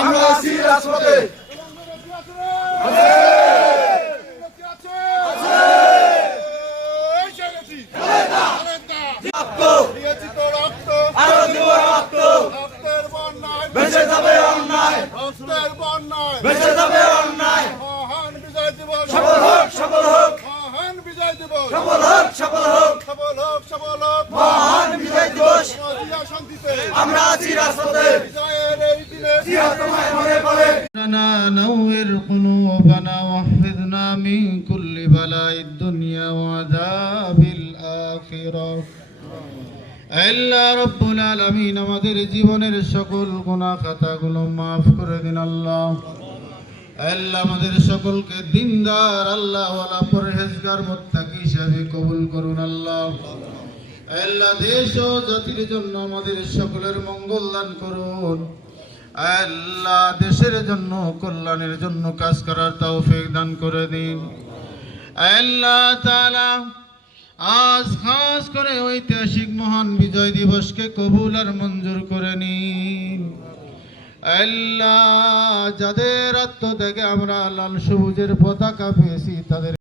আমরা আছি রাজপথে। বেঁচে যাবে অন্যায়, বেঁচে যাবে অন্যায়। মহান বিজয় দিবস সফল হোক, সফল হোক, মহান বিজয় দিবস সফল হোক, সফল হোক, সফল হোক, সফল হোক। মহান বিজয় দিবস। জিয়া শান্তিতে আমরা আছি রাজপথে। বিজয়ের এই দিনে জিয়া তোমায় মনে পড়ে। نور قلوبنا واحفظنا من كل بلاء الدنيا وعذاب الآخرة আল্লাহ রাব্বুল আলামিন আমাদের জীবনের সকল গুনাহ খাতাগুলো maaf করে দিন আল্লাহ। আল্লাহ আমাদের সকলকে দিনদার আল্লাহওয়ালা পরহেজগার মুত্তাকি হিসেবে কবুল করুন আল্লাহ। আল্লাহ দেশ ও জাতির জন্য আমাদের সকলের মঙ্গল দান করুন। আল্লাহ দেশের জন্য কল্যাণের জন্য কাজ করার তৌফিক দান করে দিন আল্লাহ তাআলা। আজ খাস করে ঐতিহাসিক মহান বিজয় দিবসকে কবুল আর মঞ্জুর করে নিন আল্লাহ। যাদের আত্মত্যাগে আমরা লাল সবুজের পতাকা পেয়েছি তাদের